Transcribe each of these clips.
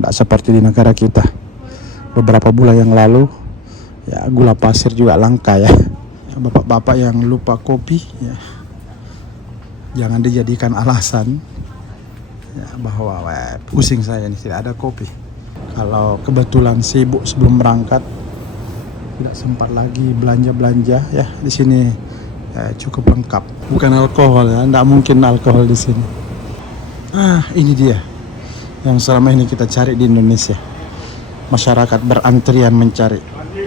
tidak seperti di negara kita. Beberapa bulan yang lalu ya gula pasir juga langka ya. Bapak-bapak yang lupa kopi ya, jangan dijadikan alasan ya, bahwa pusing saya ini tidak ada kopi. Kalau kebetulan sibuk sebelum berangkat, tidak sempat lagi belanja ya. Di sini cukup lengkap. Bukan alkohol ya, tidak mungkin alkohol di sini. Ini dia yang selama ini kita cari di Indonesia. Masyarakat berantrian mencari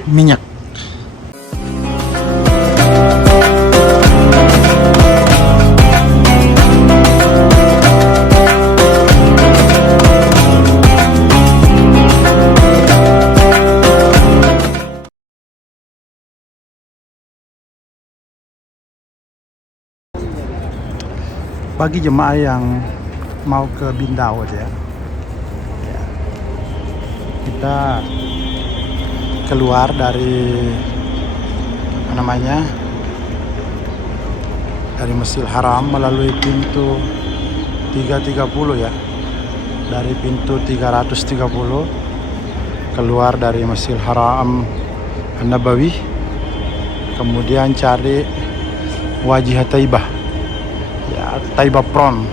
minyak. Bagi jemaah yang mau ke Bindaud ya, kita keluar dari dari Masjidil Haram melalui pintu 330 ya. Dari pintu 330 keluar dari Masjidil Haram An-Nabawi, kemudian cari Wajihat Taibah ya, Taibah Pron,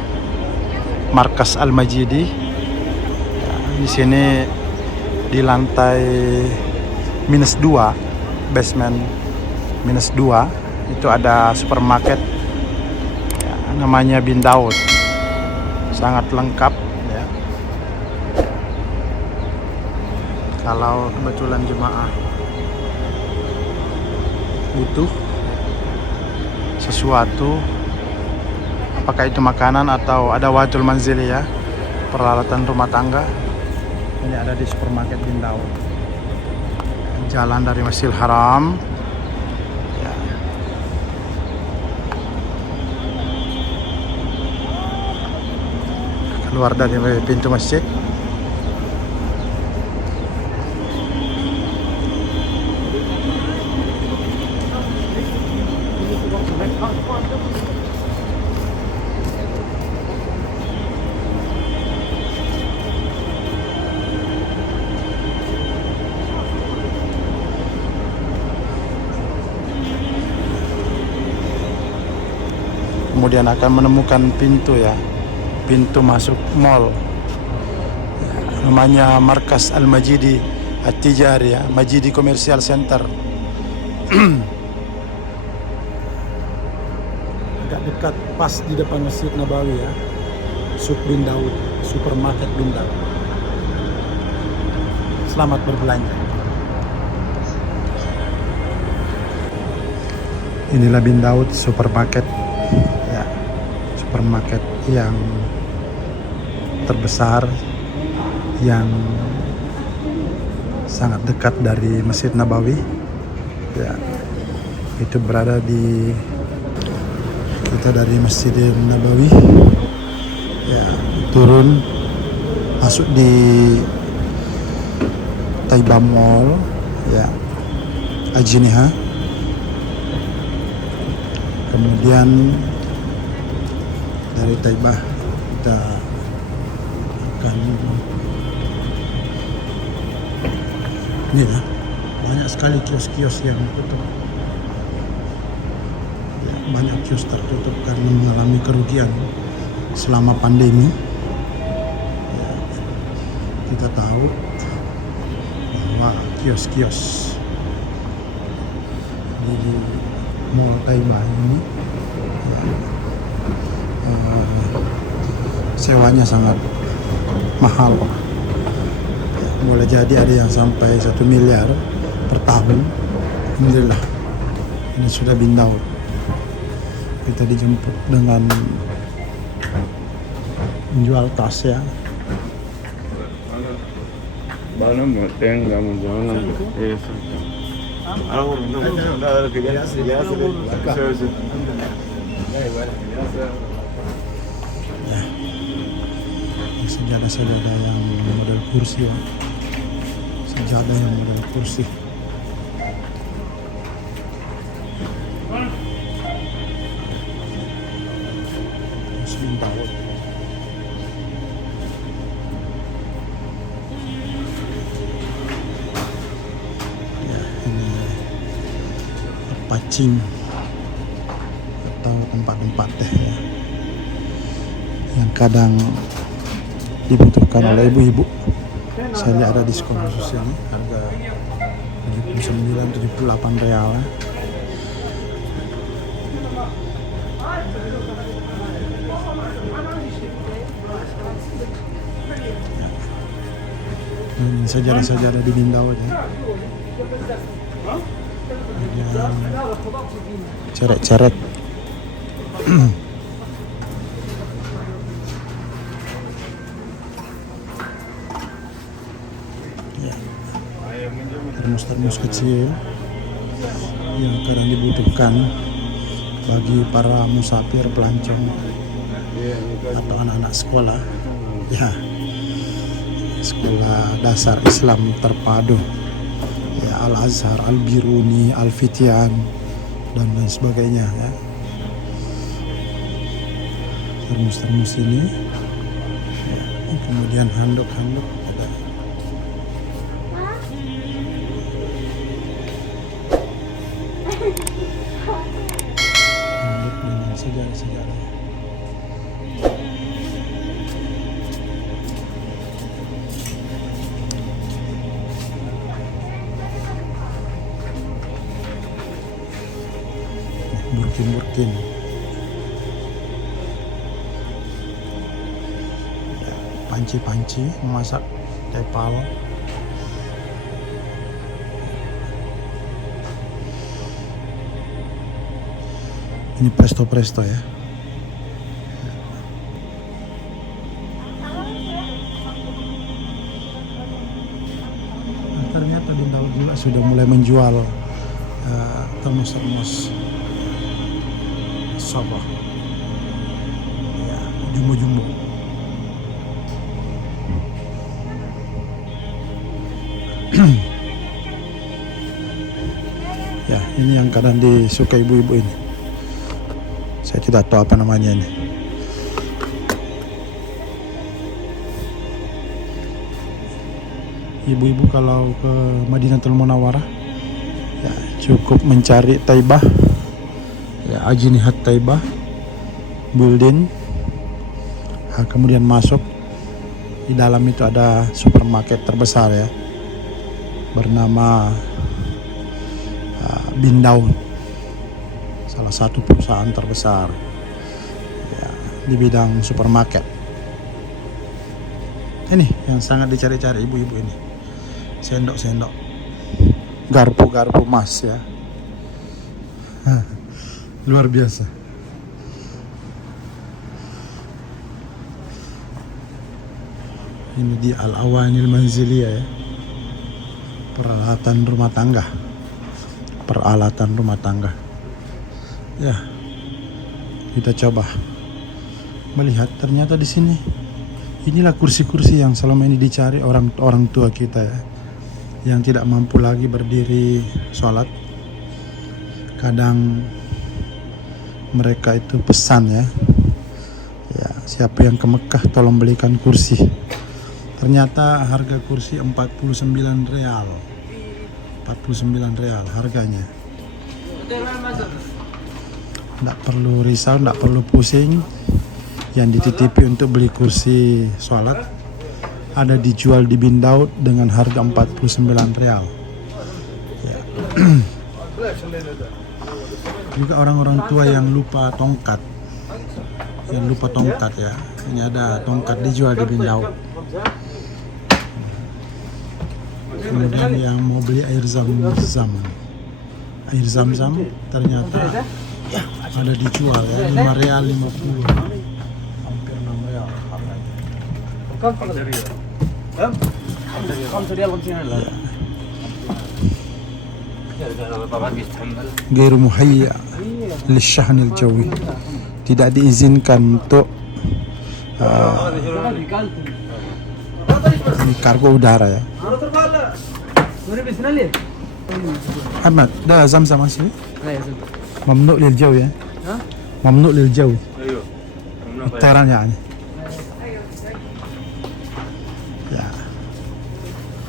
markas Al-Majidi ya. Di sini di lantai -2, basement -2 itu ada supermarket ya, namanya Bindaud, sangat lengkap ya. Kalau kebetulan jemaah butuh sesuatu, apakah itu makanan atau ada wajul manzili ya, peralatan rumah tangga, ini ada di supermarket Bindaud. Jalan dari Masjidil Haram ya. Keluar dari pintu masjid, kemudian akan menemukan pintu ya, pintu masuk mall ya, namanya Markas Al-Majidi At-Tijari ya, Majidi Commercial Center. Agak dekat pas di depan Masjid Nabawi ya, Suk Bindaud, supermarket Bindaud. Selamat berbelanja. Inilah Bindaud supermarket ya, supermarket yang terbesar, yang sangat dekat dari Masjid Nabawi ya. Itu berada di, kita dari Masjid Nabawi ya, turun masuk di Taibah Mall ya, Ajniha. Kemudian dari Taibah kita akan ini ya, banyak sekali kios-kios yang tutup ya, banyak kios tertutup karena mengalami kerugian selama pandemi ya. Kita tahu bahwa kios-kios di Mall Taibah ini sewanya sangat mahal, boleh jadi ada yang sampai 1 miliar per tahun. Alhamdulillah ini sudah Bindaud. Kita dijemput dengan menjual tas ya. Sejadah-sejadah yang model kursi ya. Sejadah yang model kursi. Terus Bindaud. cacing atau tempat-tempat teh ya, yang kadang dibutuhkan oleh ibu-ibu. Saya lihat ada diskon khusus ini, harga 79-78 real ya. Ini sejarah-sejarah di Bindau aja. Ceret-ceret. Ya. Termos-termos kecil yang kadang dibutuhkan bagi para musafir, pelancong atau anak-anak sekolah. Ya. Sekolah dasar Islam terpadu ya, Al-Azhar, Al-Biruni, Al-Fitian dan lain sebagainya ya. Termos-termos ini ya. Kemudian handuk-handuk ada. Handuk dengan sejarah-sejarah. Burkin-burkin. Panci-panci memasak tepal. Ini presto-presto ya. Nah, ternyata Bindau juga sudah mulai menjual termos-termos Sabah ya, jumbo-jumbo. Ya, ini yang kadang disukai ibu-ibu ini. Saya tidak tahu apa namanya ini. Ibu-ibu kalau ke Madinatul Munawwarah ya cukup mencari Taibah ya, Ajnihat Taibah building. Kemudian masuk di dalam itu ada supermarket terbesar ya, bernama Bindau, salah satu perusahaan terbesar ya, di bidang supermarket. Ini yang sangat dicari-cari ibu-ibu ini, sendok-sendok, garpu-garpu emas ya. Luar biasa. Ini di Al-Awanil Manziliyah ya, peralatan rumah tangga. Peralatan rumah tangga. Ya, kita coba melihat ternyata di sini inilah kursi-kursi yang selama ini dicari orang tua kita ya, yang tidak mampu lagi berdiri sholat. Kadang mereka itu pesan ya, siapa yang ke Mekah tolong belikan kursi. Ternyata harga kursi 49 real. 49 real harganya. Tidak perlu risau, tidak perlu pusing. Yang dititipi untuk beli kursi sholat ada dijual di Bindau dengan harga 49 real ya. Juga orang-orang tua yang lupa tongkat ya, ini ada tongkat dijual di Bindau. Kemudian yang mau beli air zam-zam ternyata ada dijual ya, 5 real 50, hampir 6 real harganya. Gairu muhayya lisyahnil jawi, tidak diizinkan untuk ini kargo udara ya. Ahmad, dah zam-zam masih? Mamnu lil jaw ya? Mamnu lil jaw. Teran yani. Ya.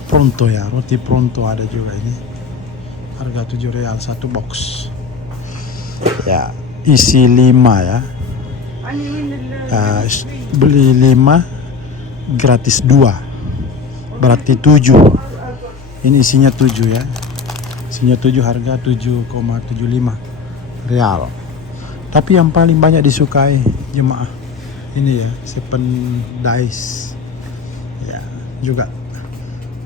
Pronto ya, roti pronto ada juga ini. Harga 7 real satu box. Ya, isi 5 ya. Beli 5 gratis 2, berarti 7. Ini isinya 7 ya. Isinya 7, harga 7,75 real. Tapi yang paling banyak disukai jemaah ini ya, Seven Days ya, juga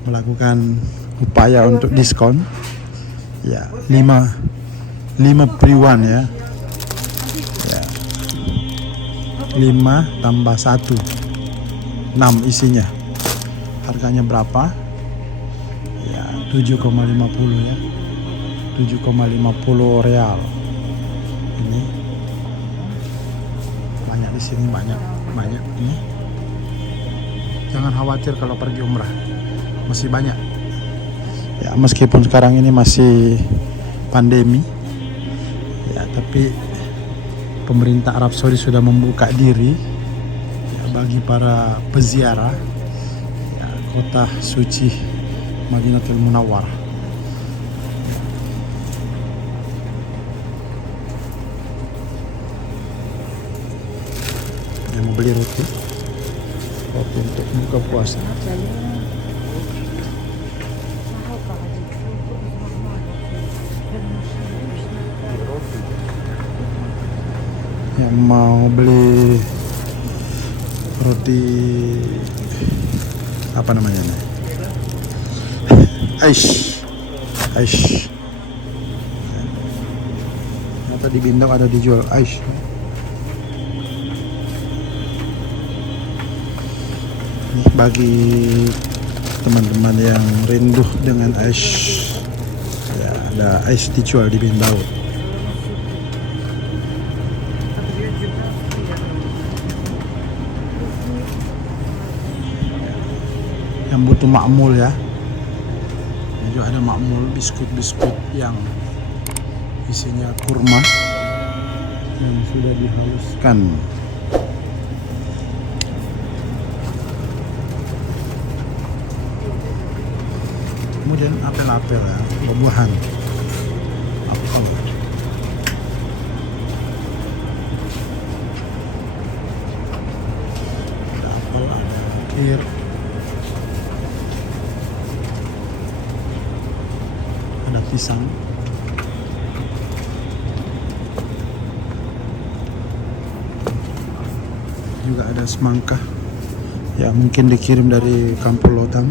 melakukan upaya untuk diskon ya, 5 free one ya. 5 tambah 1, 6 isinya. Harganya berapa? Ya, 7,50 ya. 7,50 real. Ini banyak di sini, banyak ini. Jangan khawatir kalau pergi umrah. Masih banyak. Ya, meskipun sekarang ini masih pandemi. Ya, tapi pemerintah Arab Saudi sudah membuka diri ya, bagi para peziarah ya, kota suci Madinatul Munawwarah. Yang mau beli roti untuk buka puasa. Yang mau beli roti apa namanya nih? Aish. Atau di Bintang ada dijual aish. Ini bagi teman-teman yang rindu dengan aish. Ya, ada aish dijual di Bintang. Yang butuh makmul ya, ini juga ada makmul, biskuit yang isinya kurma yang sudah dihaluskan. Kemudian apel ya, buah-buahan, apel. Ada apel, ada kir. Ada pisang, juga ada semangka ya, mungkin dikirim dari Kampung Lotang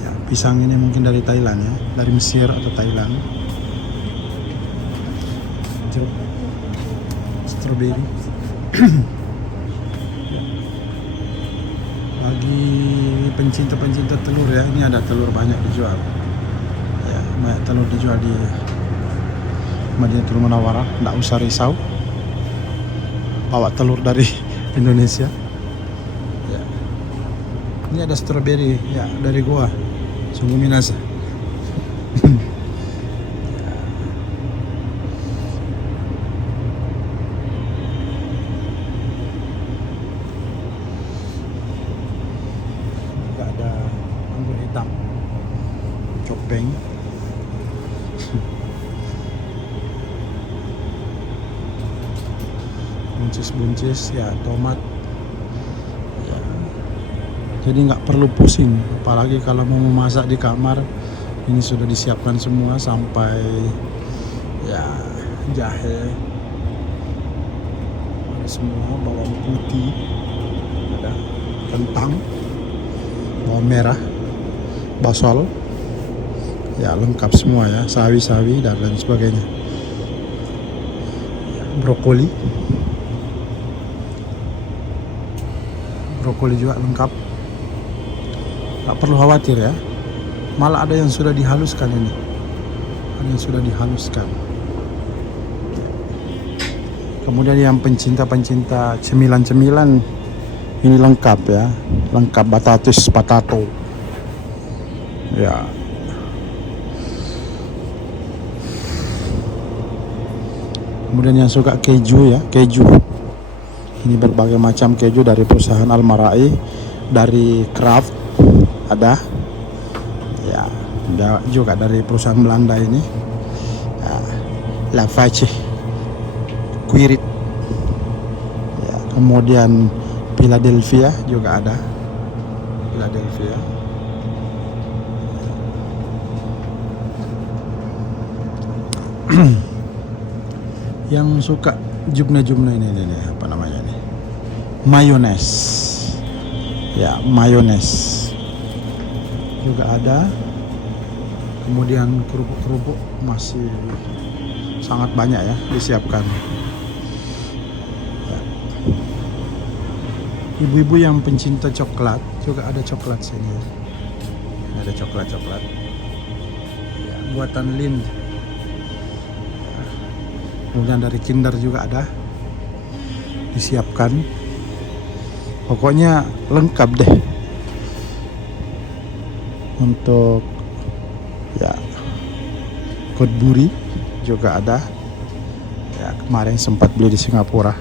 ya. Pisang ini mungkin dari Thailand ya, dari Mesir atau Thailand. Jeruk, strawberry. Bagi pencinta telur ya, ini ada telur banyak dijual. Banyak telur dijual di Madinatul Munawwarah, nggak usah risau bawa telur dari Indonesia ya. Ini ada strawberry ya, dari gua, sungguh minasa. Juga ada anggur hitam, copeng. Buncis ya, tomat ya. Jadi nggak perlu pusing, apalagi kalau mau memasak di kamar. Ini sudah disiapkan semua, sampai ya jahe ada semua, bawang putih ada, kentang, bawang merah, basal ya, lengkap semua ya, sawi dan lain sebagainya ya, brokoli juga lengkap, nggak perlu khawatir ya. Malah ada yang sudah dihaluskan ini, ada yang sudah dihaluskan. Kemudian yang pencinta cemilan ini lengkap ya, lengkap potato ya. Kemudian yang suka keju ya, keju. Ini berbagai macam keju dari perusahaan Al-Marai, dari Kraft ada ya, juga dari perusahaan Belanda ini ya, Lavache Quirit ya, kemudian Philadelphia juga ada, Philadelphia. Yang suka jubna-jubna ini apa namanya nih, mayones ya, mayones juga ada. Kemudian kerupuk-kerupuk masih sangat banyak ya disiapkan ya. Ibu-ibu yang pencinta coklat juga ada coklat sini, ada coklat ya, buatan Lind. Kemudian dari Kinder juga ada disiapkan. Pokoknya lengkap deh untuk ya. Cadbury juga ada ya, kemarin sempat beli di Singapura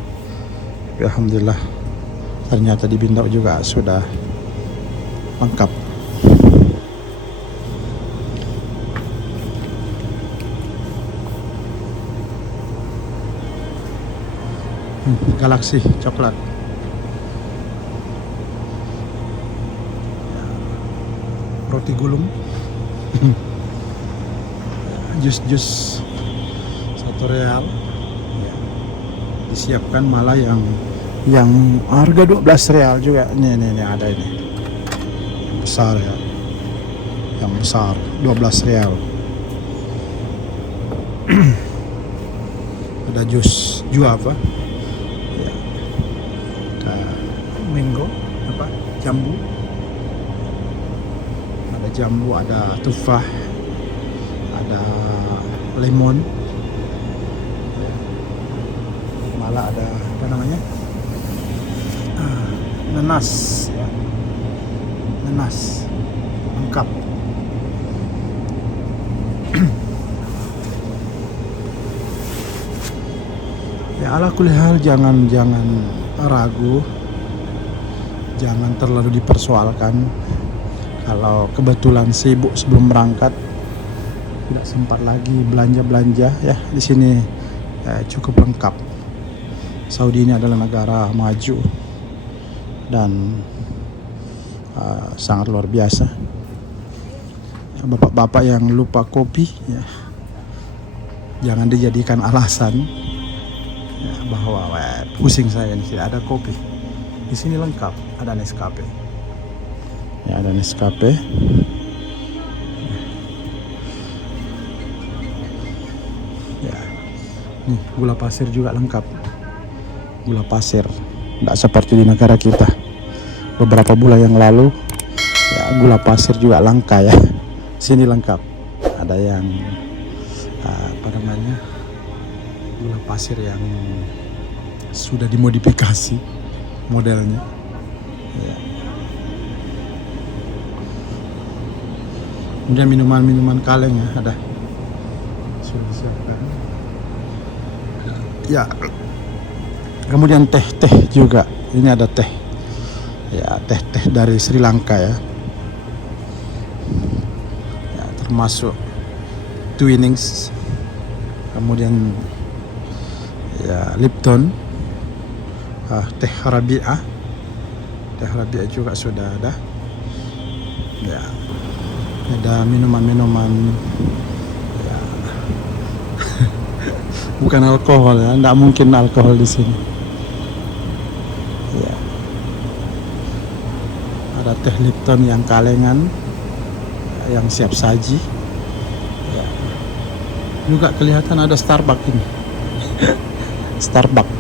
ya, alhamdulillah ternyata di Bindau juga sudah lengkap. Galaxy coklat ya, roti gulung jus 1 real ya. Disiapkan malah yang harga 12 real juga. Nih ada ini yang besar ya, yang besar 12 real. Ada jus apa ya, mango apa, jambu, ada jambu, ada tufah, ada lemon, malah ada apa namanya, nanas ya, nanas lengkap. Ya ala kulli hal, jangan ragu, jangan terlalu dipersoalkan. Kalau kebetulan sibuk sebelum berangkat, tidak sempat lagi belanja ya, di sini cukup lengkap. Saudi ini adalah negara maju dan sangat luar biasa. Bapak-bapak yang lupa kopi ya, jangan dijadikan alasan ya, bahwa pusing saya ini tidak ada kopi. Di sini lengkap, ada Nescafe ya, ada Nescafe. Nih, gula pasir juga lengkap. Gula pasir, tidak seperti di negara kita. Beberapa bulan yang lalu, ya, gula pasir juga langka ya. Sini lengkap. Ada yang apa namanya, gula pasir yang sudah dimodifikasi modelnya. Ya. Kemudian minuman kaleng ya, ada sudah disiapkan. Ya, kemudian teh juga. Ini ada teh, ya, teh dari Sri Lanka ya, termasuk Twinings. Kemudian ya Lipton, teh Rabi'ah juga sudah ada. Ya, ada minuman ya. Bukan alkohol ya, tidak mungkin alkohol di sini. Ya. Ada teh Lipton yang kalengan, yang siap saji. Ya. Juga kelihatan ada Starbucks ini. Starbucks.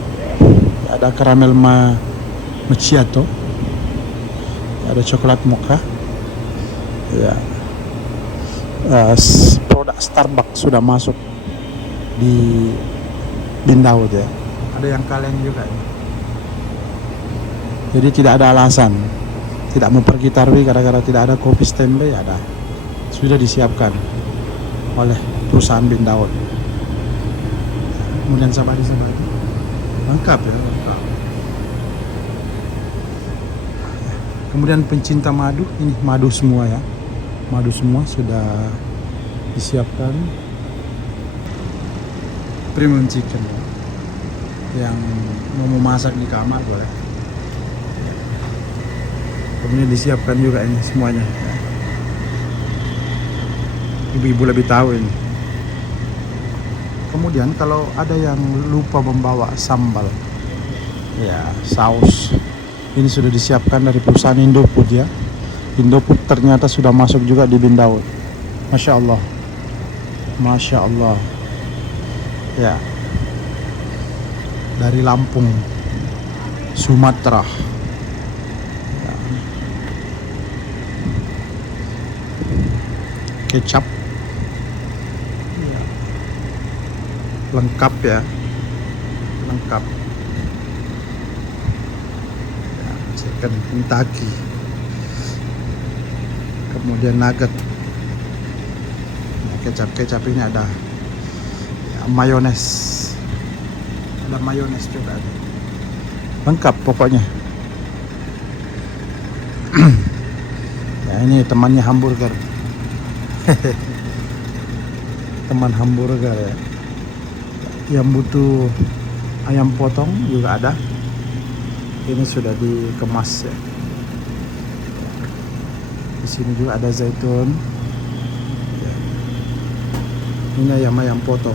Ada karamel macchiato. Ada coklat mocha. Ya. Produk Starbucks sudah masuk di Bindau ya. Ada yang kaleng juga ya. Jadi tidak ada alasan tidak mau pergi Tarwi gara-gara tidak ada kopi standby. Ada, sudah disiapkan oleh perusahaan Bindau. Kemudian sabari lengkap ya, lengkap. Kemudian pencinta madu, ini madu semua ya, madu semua sudah disiapkan. Premium chicken ya. yang mau memasak di kamar boleh. Kemudian disiapkan juga ini semuanya. Ibu-ibu lebih tahu ini. Kemudian kalau ada yang lupa membawa sambal, ya saus, ini sudah disiapkan dari perusahaan Indofood ya. Indofood ternyata sudah masuk juga di Bindaud. Masya Allah, Masya Allah. Ya, dari Lampung, Sumatera. Ya. Kecap, ya. Lengkap ya, lengkap. Ya, chicken Kentucky. Kemudian nugget. Kecap ini ada ya, mayones, ada mayones juga ada. Lengkap pokoknya. Ya ini temannya hamburger. Teman hamburger ya. Yang butuh ayam potong juga ada. Ini sudah dikemas ya. Di sini juga ada zaitun. Ini ayam potong.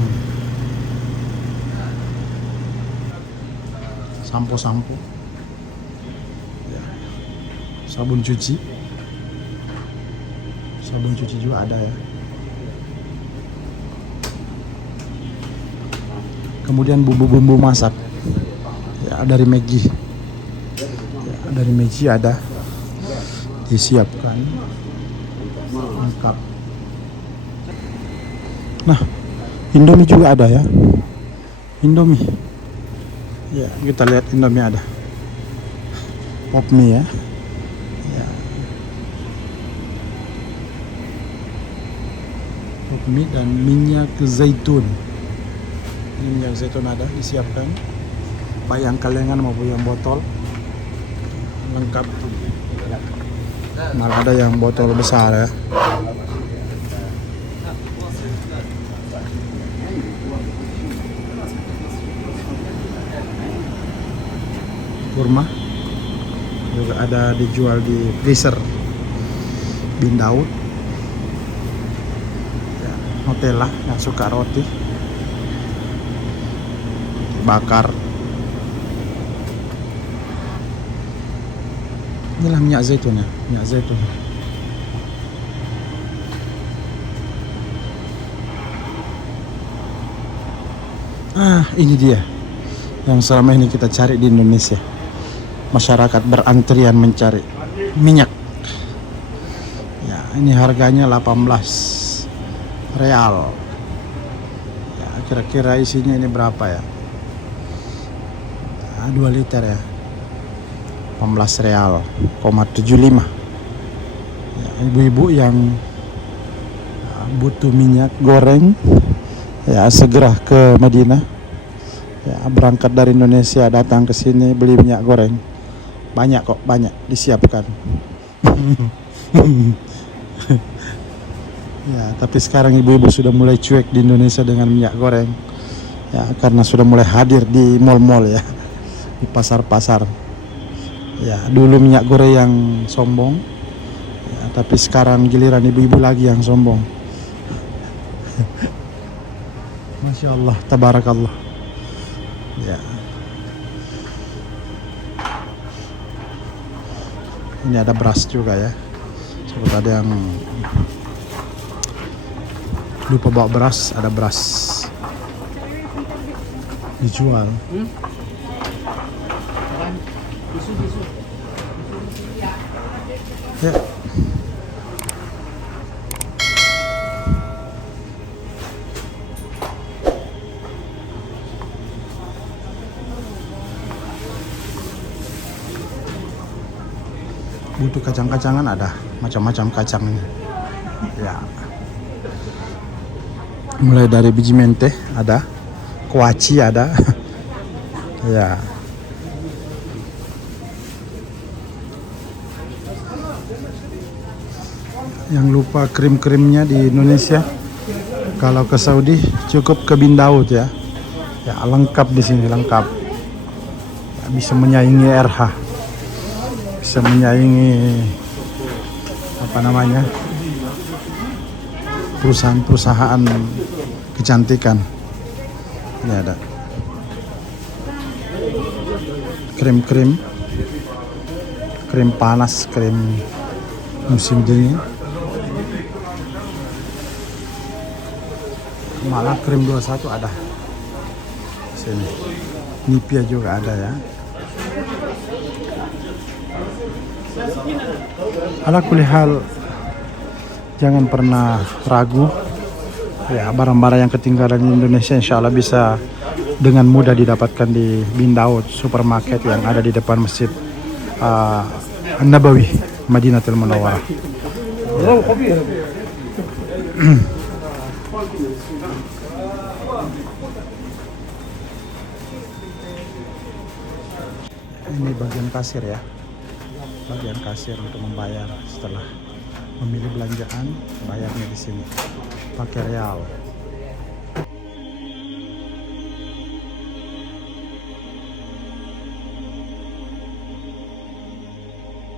Sampo-sampo. Ya. Sabun cuci. Sabun cuci juga ada ya. Kemudian bumbu-bumbu masak. Ya, dari Maggi. Ya, dari Maggi ada. Disiapkan. Lengkap. Nah, Indomie juga ada ya. Indomie. Ya, kita lihat Indomie ada. Pop mie ya. Ya. Pop mie dan minyak zaitun. Ini minyak zaitun ada disiapkan. Baik yang kalengan maupun yang botol. Lengkap. Malah ada yang botol besar ya. Kurma juga ada dijual di freezer Bindaud ya, Nutella yang suka roti bakar. Inilah minyak zaitun ya, minyak zaitun. Ini dia yang selama ini kita cari di Indonesia. Masyarakat berantrian mencari minyak. Ya, ini harganya 18 real. Ya, kira-kira isinya ini berapa ya? 2 liter ya. 18 real, 0,75. Ya, ibu-ibu yang butuh minyak goreng ya segera ke Madinah. Ya, berangkat dari Indonesia datang ke sini beli minyak goreng. Banyak kok, banyak disiapkan. Ya, tapi sekarang ibu-ibu sudah mulai cuek di Indonesia dengan minyak goreng. Ya, karena sudah mulai hadir di mal-mal ya, di pasar-pasar. Ya, dulu minyak goreng yang sombong. Ya, tapi sekarang giliran ibu-ibu lagi yang sombong. Masya Allah, tabarakallah. Ya. Ini ada beras juga ya. Seperti ada yang lupa bawa beras, ada beras dijual. Ya. Butuh kacang-kacangan ada, macam-macam kacang ini. Ya. Mulai dari biji mente ada, kuaci ada. Ya. Yang lupa krim-krimnya di Indonesia, kalau ke Saudi cukup ke Bindaud ya. Ya, lengkap di sini, lengkap. bisa menyaingi RH, bisa menyaingi apa namanya, perusahaan-perusahaan kecantikan. Ini ada krim panas, krim musim dingin, malah krim 21 ada sini. Nivea juga ada ya. Ala kulli hal, jangan pernah ragu ya, barang-barang yang ketinggalan di Indonesia insya Allah bisa dengan mudah didapatkan di Bindao supermarket yang ada di depan Masjid Nabawi Madinatul Munawwarah. Ini bagian kasir ya, bagian kasir untuk membayar setelah memilih belanjaan, bayarnya di sini pakai real.